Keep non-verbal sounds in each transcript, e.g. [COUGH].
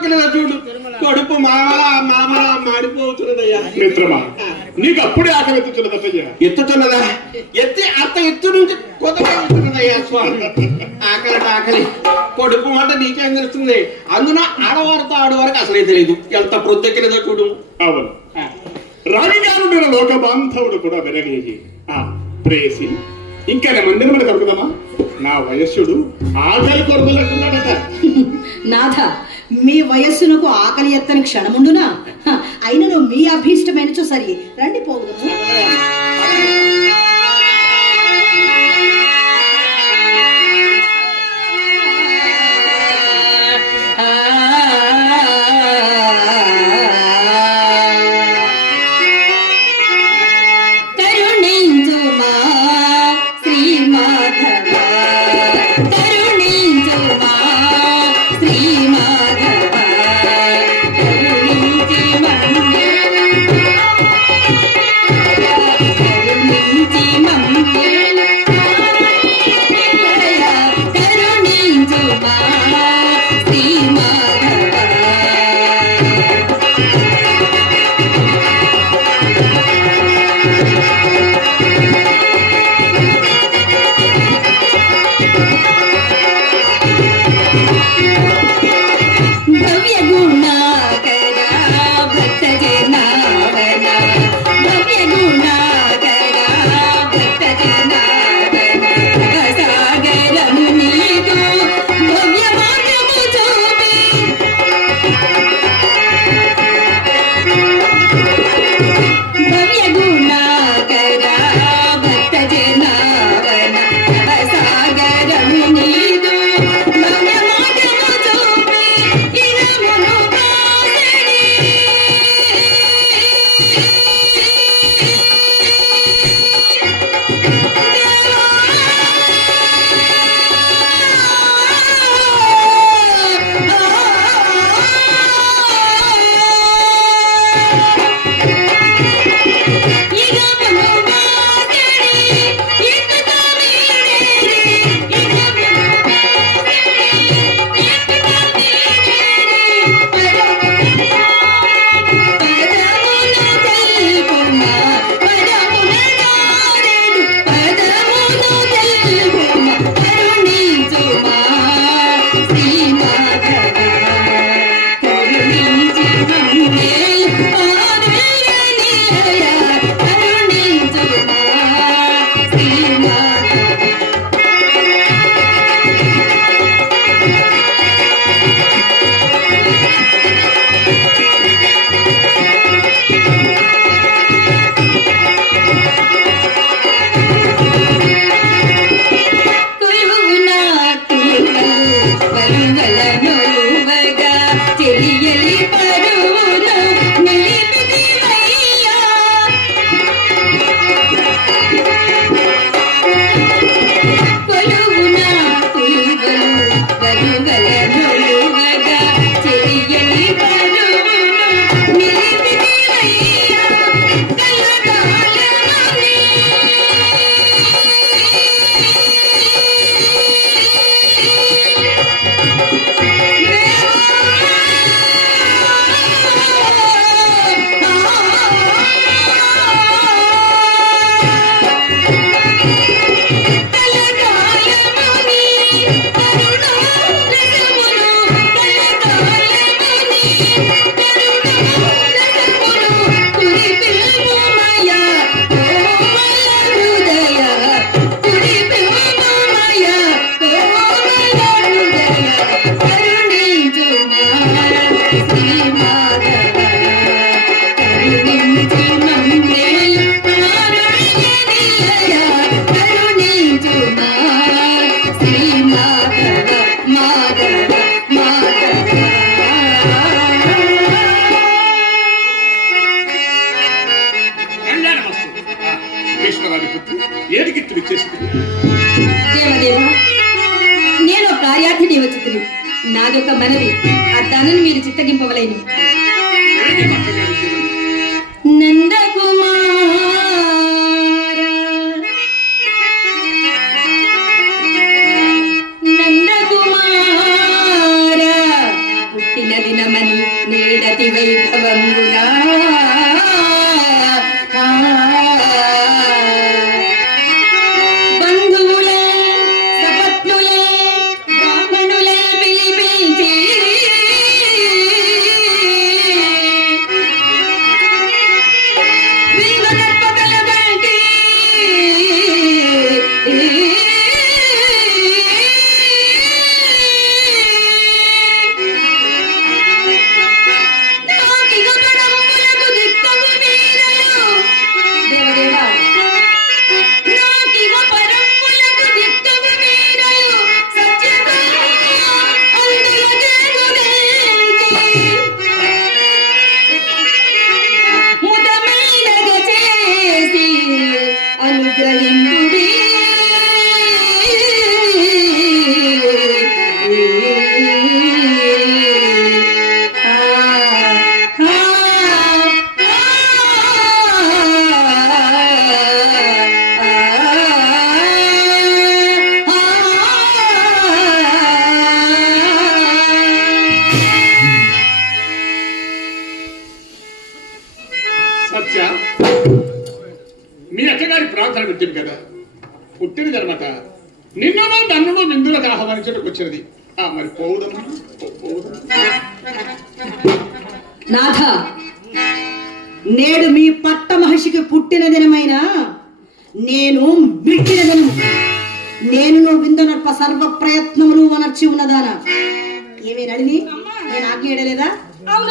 ప్రొద్దుకున్నదో చూడు? కడుపు మామల మామల మాడిపోతున్నదయ్యా. మిత్రమా నీకు అప్పుడే ఆకలి ఎత్తుతున్నదయ్యా ఎత్తుతున్నదా? ఎత్తి అంత ఎత్తు నుంచి కొత్తగా ఎత్తున్నదయ్యా స్వామి. ఆకలి ఆకలి. కొడుకు మాట నీకేం తెలుస్తుంది? అందున ఆడవారితో ఆడవారికి అసలే తెలియదు ఎంత ప్రొద్దెక్కినదో చూడు. అవును. రాణిగారు నేను లోక బాంధవుడు కూడా వినగలిగి ఆ ప్రేసి ఇంకా మందిరం మీద కలుగుదామా నా వయస్సుడు ఆకలి కొరకలేకున్నాడట నాథ మీ వయస్సునకు ఆకలి ఎత్తని క్షణముండునా? అయినను మీ అభీష్టమైన సరి రండి పోదు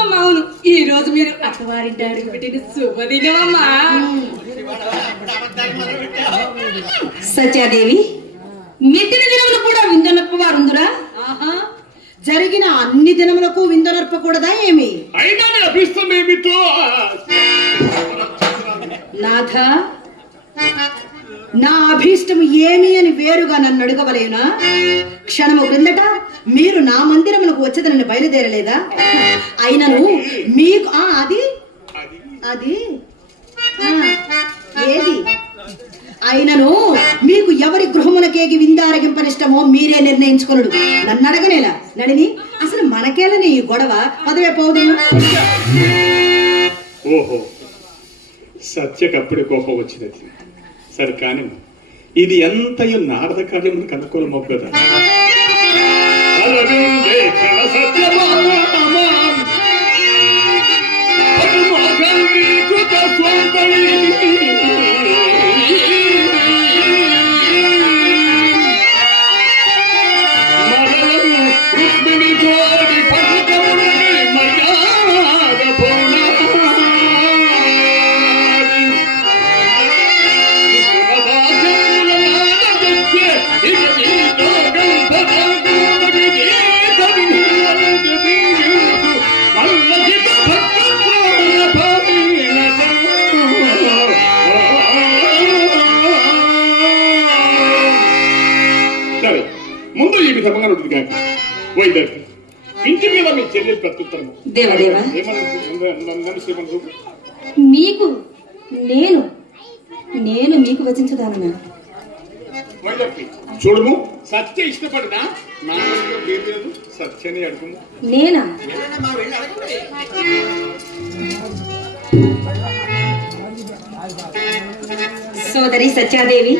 అవునమ్మా అవును. ఈ రోజు మీరు అత్తవారింటి అడుగు పెట్టిన శుభదినమమ్మా. సత్యాదేవి మిట్టిన దినములు కూడా విందనప్ప వారుందురా ఆహా. జరిగిన అన్ని దినములకు విందునర్పకూడదా ఏమి? నాథ నా అభీష్టం ఏమి అని వేరుగా నన్ను అడగవలేనా? క్షణము క్రిందట మీరు నా మందిరములకు వచ్చేది నన్ను బయలుదేరలేదా? అయినను మీకు ఆ అది? అది? ఏది? అయినను మీకు ఎవరి గృహమునకేగి విందారగింపనిష్టమో మీరే నిర్ణయించుకొనుడు. నన్ను అడగనేలా? నడిని అసలు మనకేలని ఈ గొడవ? పదవే పోదు. ఓహో సత్యకప్పుడు కోపం వచ్చినది. సరే కానీ ఇది ఎంతయో నారద కార్యమును కనుకోలమో కదా అలవిందే విధంగా ఉంటుంది కాక ఇంటి మీద మీ చెల్లెలు ప్రత్యుత్తరం దేవదేవా మీకు నేను నేను మీకు వచించదానన్నా చూడము. సత్య ఇష్టపడినా? నా లేదు. సత్యని అడుగుము నేనా? సోదరి సత్యాదేవి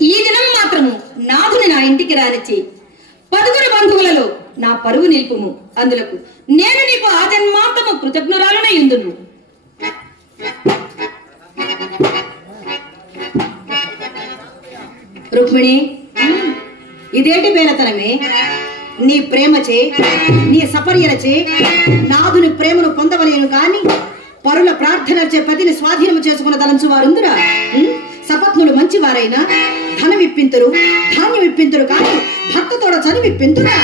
ఈ దినం మాత్రము నాథుని నా ఇంటికి రానిచ్చి పదుగురు బంధువులలో నా పరువు నిలుపుము. అందులకు నేను నీకు ఆజన్మాంతము కృతజ్ఞురాలనే ఇందును రుక్మిణి ఇదేంటి బేలతనమే నీ ప్రేమచే నీ సపర్యలచే నాదుని ప్రేమను పొందవలేను కాని పరుల ప్రార్థనచే పతిని స్వాధీనం చేసుకున్న తలంచు వారుందురా ఉం? మంచివారైనా ధనం ఇప్పింతురు ధాన్యం ఇప్పింతురు కాని భక్తతోడ చనివి ఇప్పింతురా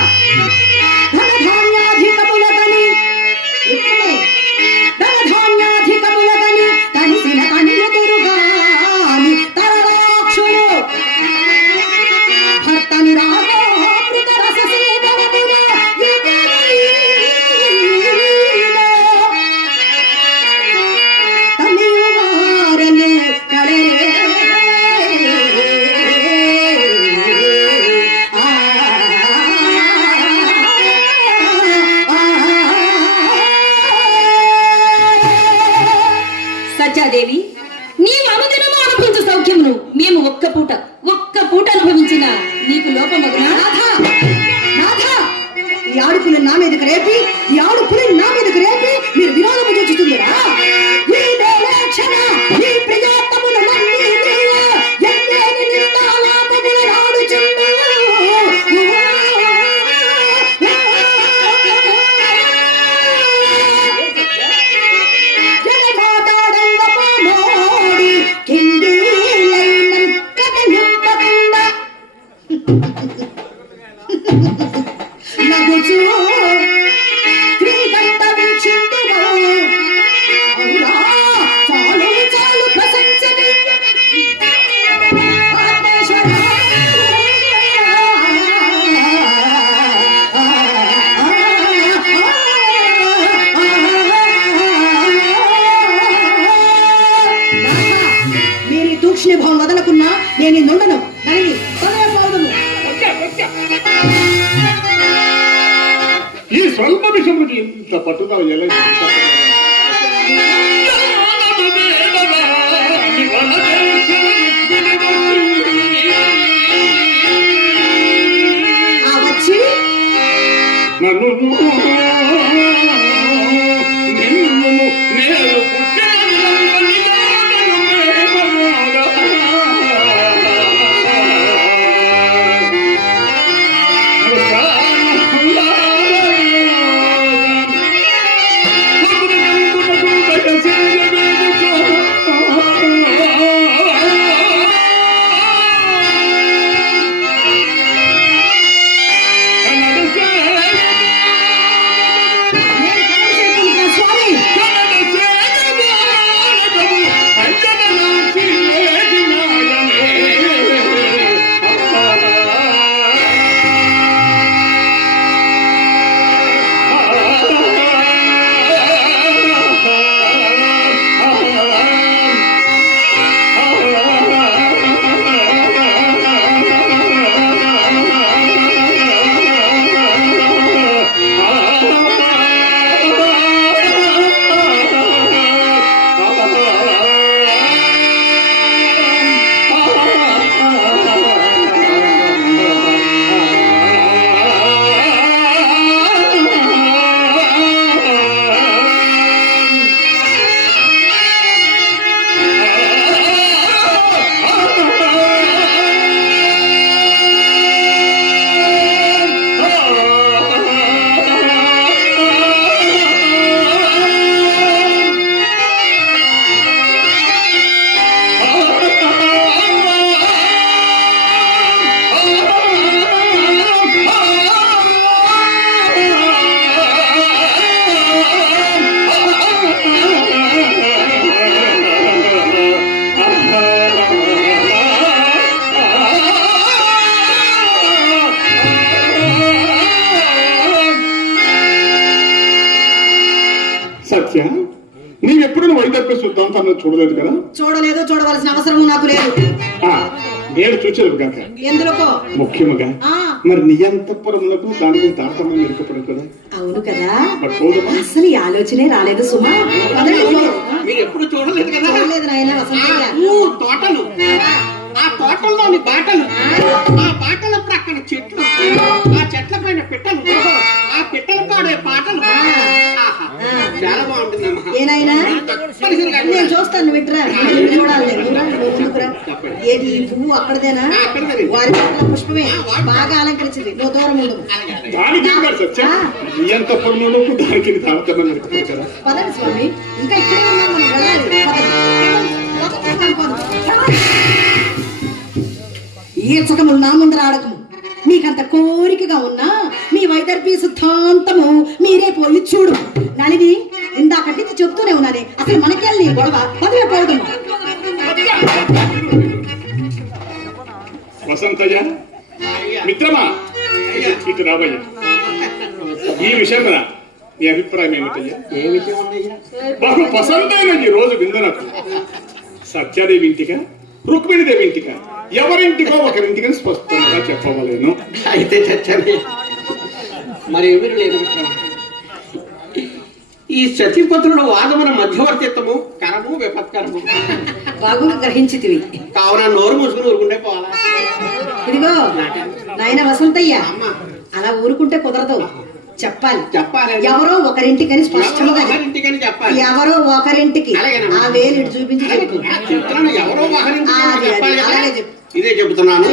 [LAUGHS] না ఇంత పట్టుదల ఎలా నిన్ను శుద్ధాంతాన్ని చూడలేదు కదా? చూడలేదు చూడవలసిన అవసరం నాకు లేదు. నేను చూచలేదు కాక ఎందులకో? ముఖ్యముగా మరి నీ అంతఃపురములకు దానికి తారతమ్యం ఇరుకపడు కదా అవును కదా. అసలు ఈ ఆలోచనే రాలేదు సుమా. మీరు ఎప్పుడు చూడలేదు కదా? చూడలేదు నాయన తోటలు. ఆ తోటల్లోని బాటలు. ఆ. బాటల ప్రక్కన చెట్లు. ఆ చెట్ల పైన పిట్టలు. ఆ పిట్టలు పాడే పాటలు. చాలా బాగుంటుందమ్మా ఏనాయనా? నేను చూస్తాను విట్రా చూడాలి. ఏది పువ్వు అక్కడదేనా. వారి పట్ల పుష్పమే. బాగా అలంకరించింది. నువ్వు దూరం ఉండు. దానికి ఏం కాదు సత్య నీ అంతఃపురములకు దానికి తారతమ్యం ఇరుకపడు కదా పదండి స్వామి. ఇంకా ఇక్కడే ఉన్నాం మనం వెళ్ళాలి. పదండి. పదండి, పదండి. ఈర్చకములు నా ముందర ఆడకము. మీకంత కోరికగా ఉన్నా మీ వైదర్భి సిద్ధాంతము మీరే పోయి చూడు. నలిని ఇందాకటి నుంచి చెప్తూనే ఉన్నానే. అసలు మనకెళ్ళి గొడవ? పదవే పోదమ్మా వసంతయ్య మిత్రమా? ఇటు రాబయ్య ఈ విషయం నీ అభిప్రాయం ఏమిటయ్యా? బహు పసందైన ఈ రోజు విందునకు. సత్యాదేవి ఇంటికా? రుక్మిణిదేవి ఇంటికా? ఎవరింటికో ఒకరింటికని స్పష్టంగా చెప్పవలేను. అయితే చచ్చాను మరి ఎవరు లేదు మిత్రమా. ఈ సతీపత్రుల వాదమున మధ్యవర్తిత్వము కరము విపత్కరము. బాగుగా గ్రహించితివి. కావున నోరు మూసుకుని ఊరుకుంటే పోవాలా? ఇదిగో నాయన వసంతయ్య అమ్మా. అలా ఊరుకుంటే కుదరదు. చెప్పాలి. చెప్పాలి. ఎవరో ఒకరింటికని స్పష్టంగా చెప్పాలి. ఎవరో ఒకరింటికి. ఆ వేలు ఇటు చూపించి చెప్తున్నాను ఎవరో ఒకరింటికి. ఇదే చెబుతున్నాను.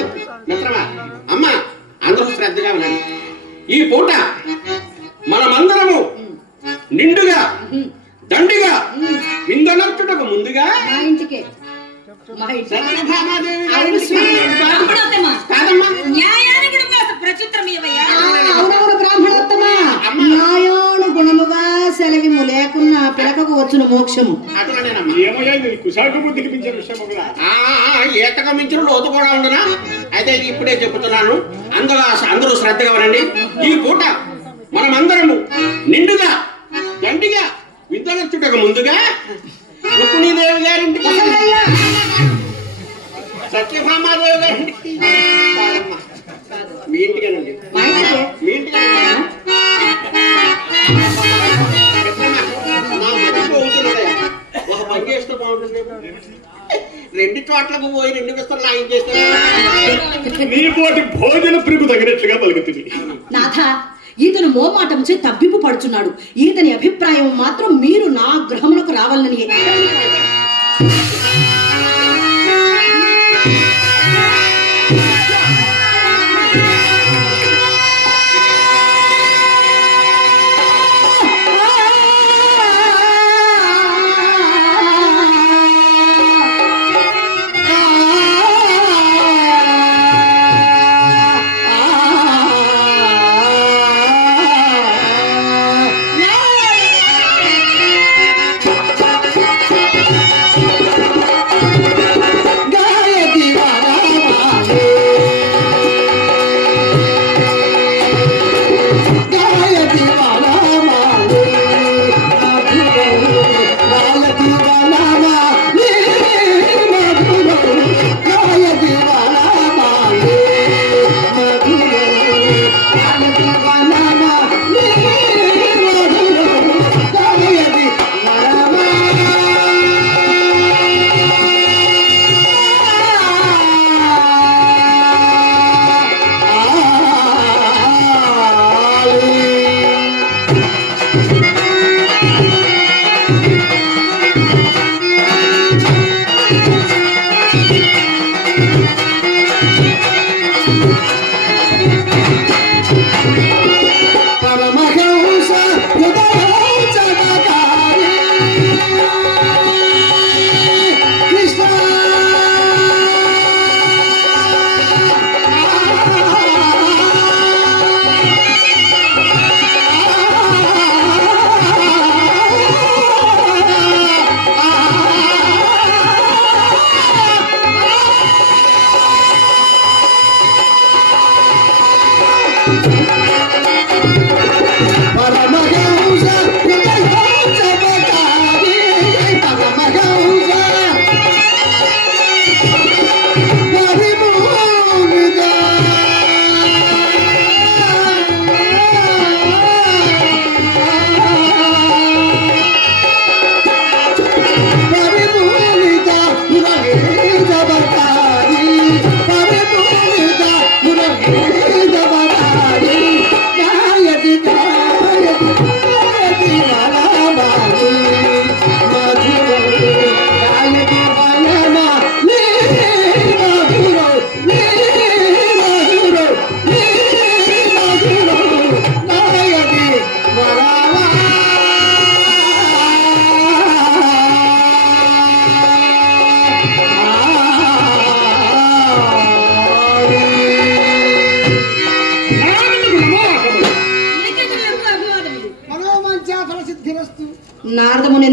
మిత్రమా అమ్మ అందరూ శ్రద్ధగా వినండి. ఈ పూట మనమందరము నిండుగా దండిగా విందనర్చుటకు ముందుగా మా ఇంటికే. న్యాయాను గుణముగా సెలవిము లేకున్నా పిలకకు వచ్చును మోక్షము. బుద్ధికి మించిన లోతు కూడా ఉండునా? అయితే ఇది ఇప్పుడే చెబుతున్నాను. అందరూ అందరూ శ్రద్ధగా వినండి. ఈ పూట మనమందరము నిండుగా దండిగా విద్యుచ్చుటకు ముందుగా రుక్మిణీదేవి గారింటికి సత్యభామాదేవి కాదమ్మా. మీ ఇంటికేనండి మా ఇంటికి చేస్తే బాగుంటుంది. రెండు చోట్లకు పోయి రెండు విస్తరణ ఆయన చేస్తే నీ పోటీ భోజన ప్రిగు తగినట్లుగా పలుకుతుంది. నాథ ఈతను మోమాటంచే తబ్బిబ్బు పడుచున్నాడు. ఈతని అభిప్రాయం మాత్రం మీరు నా గృహములకు రావాలని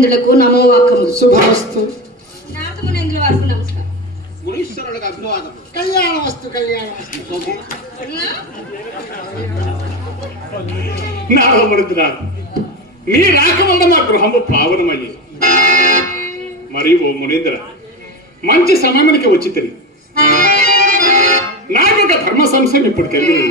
నారదమునేంద్రులకు నమో వాక్కములు శుభమస్తు. నారదమునేంద్రుల వారికి నమస్కారం మునీశ్వరుడికి అభివాదం. కళ్యాణమస్తు కళ్యాణమస్తు నారదమునిద్ర నీ రాక వల్ల మా గృహము పావనమయ్యి మరి ఓ మునీంద్ర మంచి సమయానికి వచ్చి తిరిగి. నాకు ఒక ధర్మ సంశయం ఇప్పుడు తెలియదు